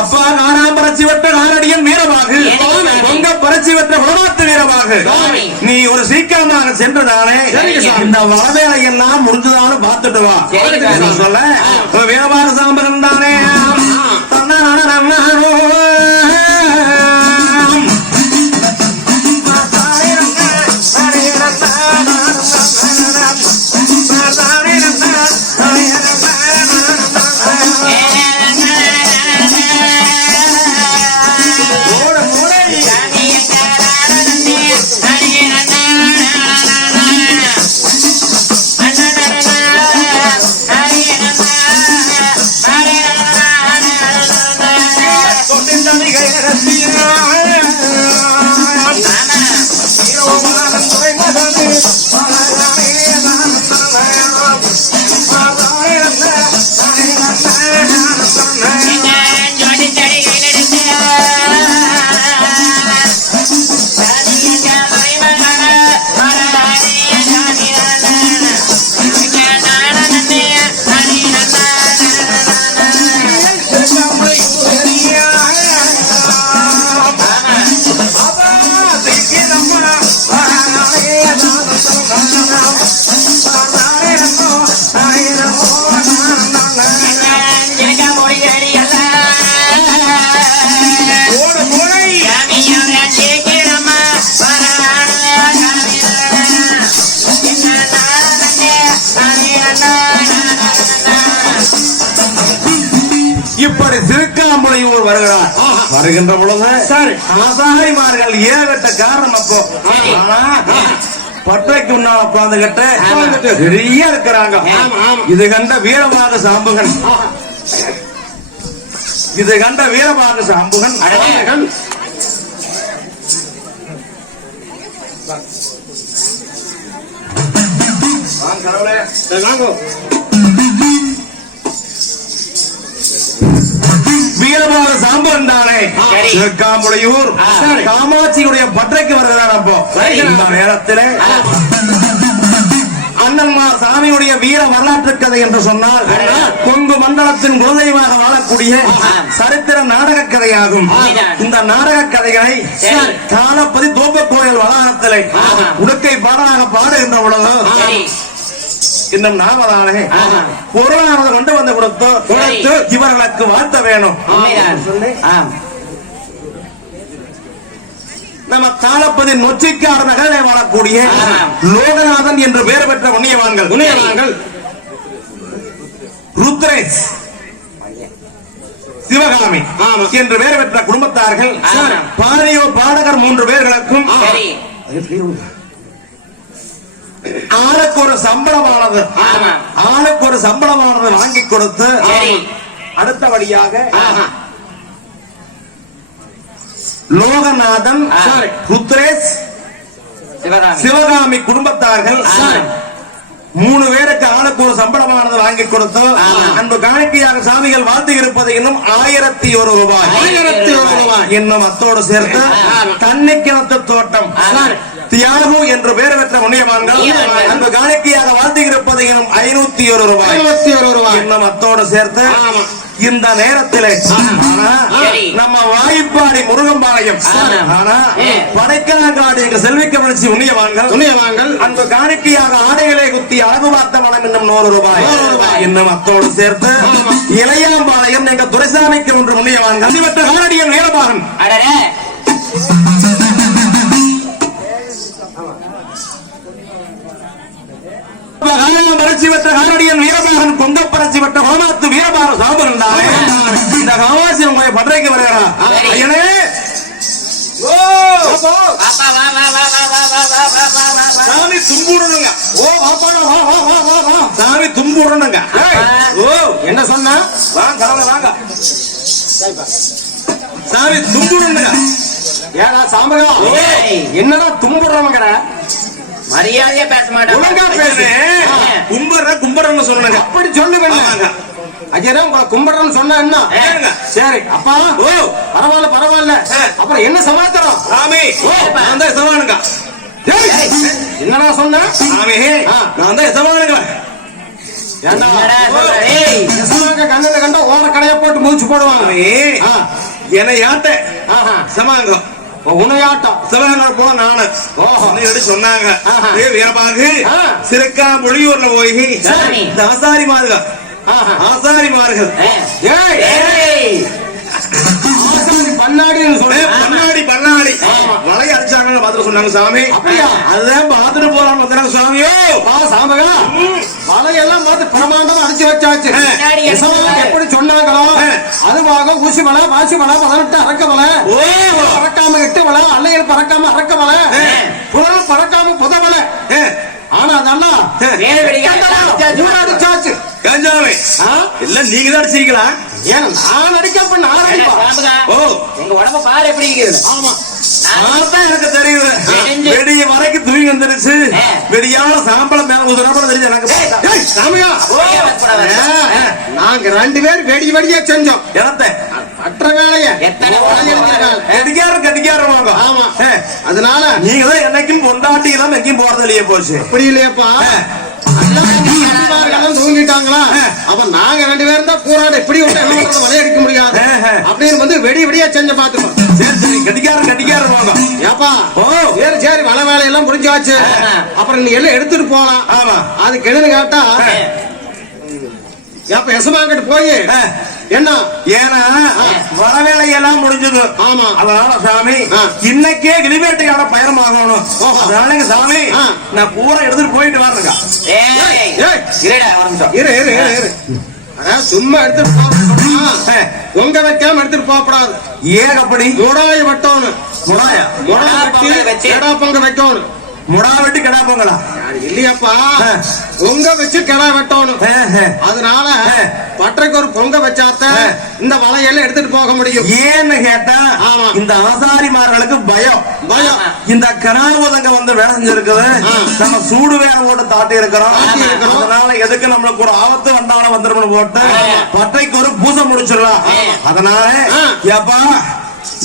அப்பா நானாம் பரட்சி வெட்ட நாரடியன் வீரமாக பொங்க பரட்சி வெட்ட குலமாத்து வீரமாக நீ ஒரு சீக்கிரமாக சென்றதானே இந்த வளவேலை எல்லாம் முடிஞ்சதாலும் பார்த்துட்டு வா சொல்ல வீரமாக சாம்பகன் தானே இப்படி திருக்காம்புளையூர் வருகிறார். வருகின்ற பொழுது ஆசாரிமார்கள் ஏகட்ட காரணம் அப்போ பற்றைக்கு உண்ணால உட்கார்ந்துகிட்ட நிறைய இருக்கிறாங்க. இது கண்ட வீரபாக சாம்புகன் வீரபாக சாம்பன் தானே திருக்காம்புளையூர் காமாட்சியுடைய பற்றைக்கு வருகிறார். அப்போ இந்த நேரத்திலே அண்ணன்மார் சாமியுடைய வீர வரலாற்று கதை என்று சொன்னால் கொங்கு மண்டலத்தின் குலதெய்வமாக வாழக்கூடிய சரித்திர நாடக கதையாகும். இந்த நாடக கதைகளை காலப்பதி தோப்ப கோயில் வளாகத்திலே உடுக்கை பாடலாக பாடுகின்ற பொழுது இன்னும் நாமதானே பொருளானது கொண்டு வந்து கொடுத்து இவர்களுக்கு வாழ்த்த வேணும். நம்ம தாளப்பதி நொச்சிக்காடு நகரிலே வாழக்கூடிய லோகநாதன் என்று பெயர் பெற்ற புண்ணியவான்கள் ருத்ரேஷ் சிவகாமி என்று பெயர் பெற்ற குடும்பத்தார்கள் பாடகர் 3 பேர்களுக்கும் ஆளுக்கு ஒரு சம்பளமானது வாங்கி கொடுத்து அடுத்தபடியாக லோகநாதன் ருத்ரேஷ் சிவகாமி குடும்பத்தார்கள் 3 பேருக்கு ஆளுக்கு ஒரு சம்பளமானது வாங்கி கொடுத்து அன்பு காணிக்கையாக சாமிகள் வாழ்த்து இருப்பது இன்னும் 1001 ரூபாய். இன்னும் அத்தோடு சேர்த்து தண்ணி கிணத்து தோட்டம் தியாகு என்று பெயர் பெற்ற புண்ணியவான்கள் அன்பு காணிக்கையாக வாழ்த்து இருப்பது இன்னும் 501 ரூபாய். இன்னும் அத்தோடு சேர்த்து இந்த நேரத்தில் நம்ம வாய்ப்பாடி முருகம்பாளையம் படைக்கலாங்காடு எங்க செல்விக்க வளர்ச்சி உண்ணியவான்கள் அந்த காணிக்கையாக ஆடைகளை குத்தி அழகு பார்த்த மனம் இன்னும் 100 ரூபாய். இன்னும் அத்தோடு சேர்த்து இளையாம்பாளையம் எங்க துரைசாமிக்கு 1 முன்னியவான்கள் அதிபற்ற காரடியன் வீரபாகன் வீரபாகன் கொங்கப்பரட்சி பெற்ற கோமாத்து வீரபாக சாம்பன் இந்த காமாசி உங்களை பற்றைக்கு வருகிறார். சாமி தும்புடணுங்க. சாமி தும்புடணுங்க. என்ன சொன்னா வாங்க சாமி தும்புடணுங்க. ஏடா சாம்பகா என்னடா தும்புடுறவங்கடா மரியாதையா பேச மாட்டேன். ஒழுங்கா பேசு. கும்புறன்னு சொல்லுங்க. அப்படி சொல்லுவேன். அஜயதான் உங்களை கும்பிடுறன்னு சொன்னா என்ன? சரி அப்பா பரவாயில்ல. அப்புறம் என்ன சமாச்சாரம்? சாமி நான் தான் சமானுங்க. என்னடா சொன்ன? சாமி நான் தான் சமானுங்க. கண்ணில கண்ட ஓர கடையை போட்டு மூச்சு போடுவாங்க. என்னை யாட்ட சமாங்கம் உனையாட்டம் சிவகங்கை போன நானு சொன்னாங்க வீரபாகு சிறுக்கா மொழியூர்ல போய் இந்த ஆசாரிமார்கள் பண்ணாடி பண்ணாடி வளைய அடிச்சாங்க பாத்துட்டு சொன்னாங்க சாமி. அதுதான் பாத்துட்டு போறான்னு வந்தாங்க சாமியோ. சாமகா வலையெல்லாம் பார்த்து பிரமாண்டமா அடிச்சு வச்சாச்சு. எப்படி சொன்னாங்களோ அதுவாக ஊசி வலை, வாசி வலை, 18 அரக்க வலை, பறக்காம 8 வலை, அன்னையில் பறக்காம அரக்க வலை, புறல் பறக்காம புத வலை. ஆனா அதெல்லாம் அடிச்சாச்சு. இல்ல நீங்க தான் அடிச்சீங்களா? ஏன்னா நான் அடிக்கப்ப நான் எங்க உடம்ப பாரு எப்படி இருக்குது. ஆமா எனக்கு தெரியுது. வெடிய வரைக்கும் தூங்கி வந்துருச்சு. வெடியான சாம்பளம் மேல குதிராம தெரிஞ்சு எனக்கு சாமியா நாங்க 2 பேர் வெடியா செஞ்சோம். மற்ற வேலைய கட்டிக்காரம் வாங்க. ஆமா அதனால நீங்க தான் என்னைக்கும் கொண்டாட்டி எல்லாம் எங்கேயும் போறது இல்லையே போச்சு. அப்படி இல்லையப்பா தூங்கிட்டாங்களா? அப்ப நாங்க 2 பேரும் தான் போராட இப்படி விட்டு வலையடிக்க முடியாது அப்படின்னு வந்து வெடியா செஞ்ச பாத்துக்கோ. சரி கட்டிக்காரம் வாங்க. ஏப்பா சரி வலை வேலையெல்லாம் முடிஞ்சாச்சு. அப்புறம் நீ எல்லாம் எடுத்துட்டு போலாம். ஆமா அதுக்கு என்னன்னு கேட்டா ஏப்ப எசமாங்கிட்டு போய் என்ன ஏன்னா வளவேலையெல்லாம் முடிஞ்சது. ஆமா அதனால சாமி இன்னைக்கே கிளிமேட்டையோட பயணம் ஆகணும். அதனால சாமி நான் பூரா எடுத்துட்டு போயிட்டு வரணுங்க. சும்மா எடுத்துட்டு போக உங்க வைக்காம எடுத்துட்டு போகக்கூடாது. ஏன் அப்படி? முடாய வெட்டணும். முடா வெட்டி கடா பொங்க வைக்கணும். முடா வெட்டி கடா பொங்கலா? இல்லையாப்பா பொங்க வச்சு கடா வெட்டணும். அதனால பற்றைக்கு ஒரு பொங்க வச்சாத்த இந்த வலையெல்லாம் எடுத்துட்டு போக முடியும். ஏன்னு கேட்டா இந்த ஆசாரிமார்களுக்கு பயம். இந்த கனாவதங்க வந்து வேலை செஞ்சிருக்குது. நம்ம சூடு வேலை போட்டு தாட்டி இருக்கிறோம். அதனால எதுக்கு நம்மளுக்கு ஒரு ஆபத்து வந்தாலும் வந்துடும் போட்டு பற்றைக்கு ஒரு பூசை முடிச்சிடலாம். அதனால ஏப்பா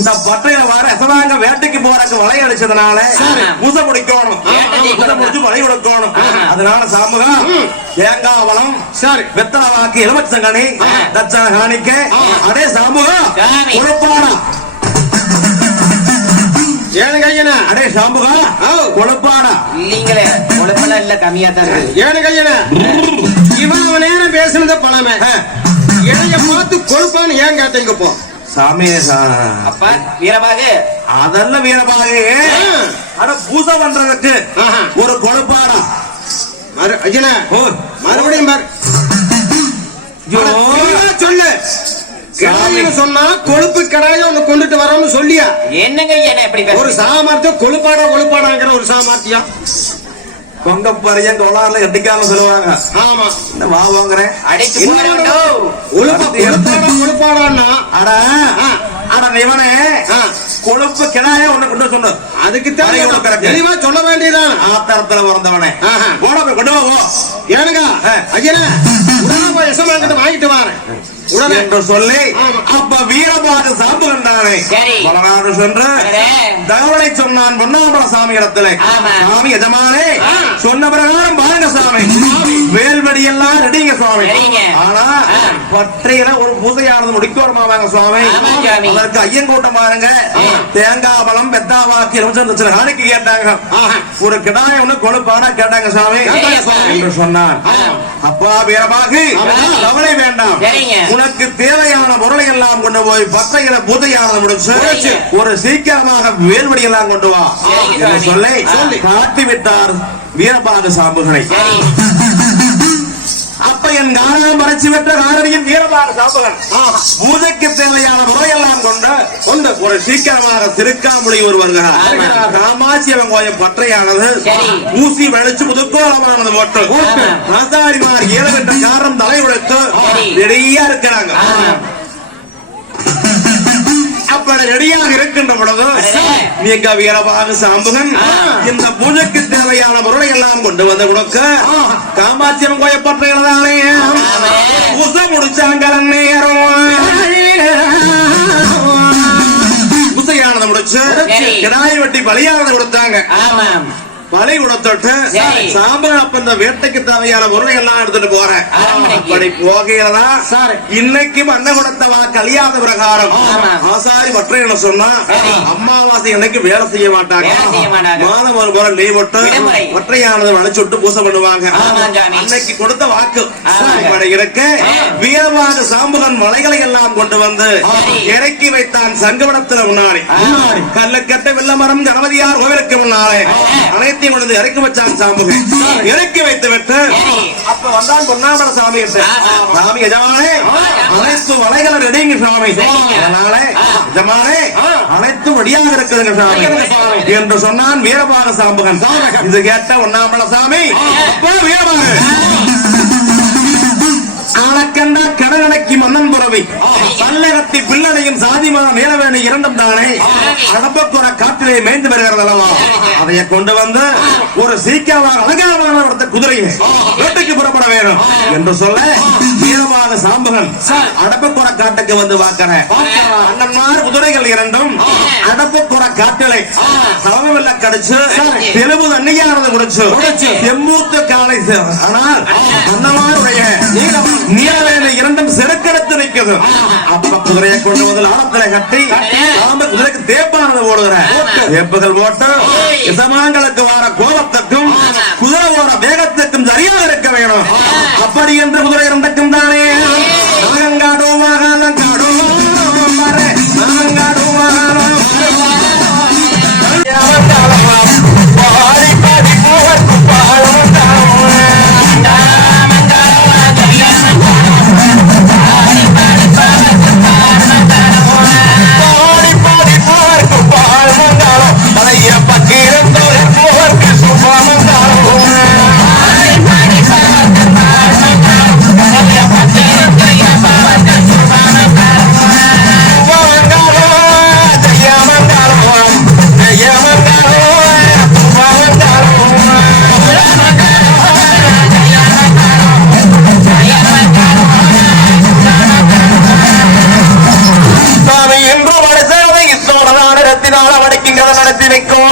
இந்த பட்டையில வர எசவாங்க வேட்டைக்கு போறதுக்கு வலை அடிச்சதுனால பூசை முடிக்கணும். பூசை முடிச்சு வலை கொடுக்கணும். அதனால சாமுகம் தேங்காய் வளம் வெத்தலை வாக்கு எலுமிச்சங்கனி தட்சண காணிக்க அடே சாமுகம் குழப்பாடா ஏழு கையன அடே சாமுகம் குழப்பாடா இல்லீங்களே குழப்பெல்லாம் இல்ல கம்மியா தான் இருக்கு. ஏழு கையன இவன் நேரம் பேசுனது பழமை இளைய பார்த்து கொழுப்பான்னு ஏன் கேட்டீங்க போ சாமி. அப்ப வீரபாகு அதெல்லாம் வீரபாகு அட பூசை பண்றதுக்கு ஒரு கொழுப்பாடா மறுபடியும் சொல்லு சொன்னா கொழுப்பு கடாய ஒண்ணு கொண்டுட்டு வரோம்னு சொல்லியா? என்னங்க எப்படி ஒரு சாமர்த்தியம் கொழுப்பாடாங்கிற ஒரு சாமர்த்தியம் பொங்க பறையன் டொலார்ல எட்டிக்காம சொல்லுவாங்க. ஆமா வா வாங்குறேன் கொழுப்பாடான்னா அட இவனே கொழுப்பு கிடாய ஒண்ணு கொண்டு சொன்ன அதுக்கு தெளிவா சொல்ல வேண்டியதான். ஆத்தரத்துல பிறந்தவனே போன போய் கொண்டு வா. ஏனுங்க ஐயனே எசமாங்கிட்ட வாங்கிட்டு வாரேன் என்று சொல்லி அப்ப வீரபாகு சாம்பு கண்டானே வளநாடு சென்று தகவலை சொன்னான் பொன்னாம்பல சாமி இடத்துல. சாமி எஜமானே சொன்ன பிரகாரம் பாருங்க சாமி வேல்வெடி எல்லாம் ரெடிங்க சுவாமி. ஆனா பற்றையில ஒரு பூசையானது முடிக்கணுமா வாங்க சுவாமி. அதற்கு ஐயங்கூட்டம் பாருங்க தேங்காய் பழம் பெத்தாவாக்கி காணிக்கு கேட்டாங்க. ஒரு கிடாய ஒண்ணு கொழுப்பானா கேட்டாங்க சாமி என்று சொன்னான். அப்பா வீரபாகு கவலை வேண்டாம். உனக்கு தேவையான பொருளை எல்லாம் கொண்டு போய் பற்றையில பூஜையானது முடிச்சு ஒரு சீக்கிரமாக வேல்வெடி எல்லாம் கொண்டு வா என்று சொல்லி காட்டிவிட்டார் வீரபாகு சாம்புகளை. அப்ப என் காரணம் வறட்சி பெற்ற காரணியின் வீரபாகு சாம்புகள் பூஜைக்கு தேவையான முறையெல்லாம் கொண்டு ஒரு சீக்கிரமாக திருக்காமுடி ஒரு வருகிறார். காமாட்சியவன் கோயில் பற்றையானது ஊசி வலிச்சு முதுக்கோலமானது போட்டு ஆசாரிமார் ஏழு காரம் தலை உழைத்து ரெடியா இருக்கிறாங்க. அப்ப ரெடியாக இருக்கின்ற பொழுது நீங்க வீரபாகு சாம்புகன் இந்த பூஜைக்கு தேவையான பொருளை எல்லாம் கொண்டு வந்து கொடுக்க காமாட்சியம் கோயப்பற்றையில்தானே பூசை முடிச்சாங்க. நேரம் பூசையானதை முடிச்சு கிடாய் வெட்டி பலியானதை கொடுத்தாங்க. பலி கொடுத்துட்டு சரி. சாம்பல் அப்ப இந்த வேட்டைக்கு தேவையான பொருளை எல்லாம் எடுத்துட்டு போறேன். அரண்மனைக்கு. அப்படி போகிறதா சரி. இன்னைக்கும் அண்ணன் கொடுத்தவா கல்யாண பிரகாரம் ஆமா. ஆசாரி மற்ற என்ன சொன்னா சரி. அமாவாசை இன்னைக்கு வேலை செய்ய மாட்டாங்க. வேலை செய்ய மாட்டாங்க. மாதம் ஒரு முறை லீவ் விட்டு விடுமுறை. ஒற்றையானது வளைச்சுட்டு பூசை பண்ணுவாங்க. ஆமா, சாமி. அன்னைக்கு கொடுத்த வாக்கு ஆமா. இப்படி இருக்க வீரவாக சாம்புகன் மலைகளை எல்லாம் கொண்டு வந்து சரி. இறக்கி வைத்தான் சங்கவனத்துல முன்னாடி. கல்லுக்கட்ட வில்லமரம் கணபதியார் கோவிலுக்கு முன்னாலே அனைத்தையும் கொண்டு வந்து இறக்கி வச்சான் சாம்புகன். இறக்கி வைத்து விட்டு சரி. அப்ப வந்தான் பொன்னாமர சாமி கிட்ட. சாமி எஜமானே அனைத்து வலைகளை ரெடிங்க சாமி. அதனால எஜமானே அனைத்து வழியாக இருக்குதுங்க சாமி என்று சொன்னான் வீரபாக சாம்புகன். இது கேட்ட பொன்னாமர சாமி அப்பா வீரபாக ஆனக்கண்ட கடகடக்கி மன்னன் புறவி பல்லகத்தி பிள்ளனையும் சாதிமான நீலவேணி இரண்டும் தானே அடப்பக்குற காற்றிலே மேய்ந்து வருகிறது அல்லவா? அதைய கொண்டு வந்து ஒரு சீக்கிரமாக அலங்காரமான குதிரையை வேட்டைக்கு புறப்பட வேணும் என்று சொல்ல வீரமாக சாம்பகன் அடப்பக்குற காட்டுக்கு வந்து வாக்கிற அண்ணன்மார் குதிரைகள் இரண்டும் அடப்பக்குற காட்டிலே சவனவில்ல கடிச்சு தெலுங்கு தண்ணியானது குடிச்சு செம்மூத்து காலை. ஆனால் அண்ணன்மாருடைய நீலவேணி இரண்டும் செருக்கெடுத்து நிற்கிறது. அப்ப குதிரையை கொண்டு வந்து லாடத்துல கட்டி நாம குதிரைக்கு தேப்பானது போடுகிற தேப்புகள் போட்டு இசமான்களுக்கு வர கோபத்துக்கும் குதிரை ஓட வேகத்துக்கும் சரியாக இருக்க வேணும். அப்படி என்று குதிரை இரண்டுக்கும் தானே நாகங்காடும் மகானம் காடும் நாகங்காடும் மகானம் நடத்தி வைக்கும்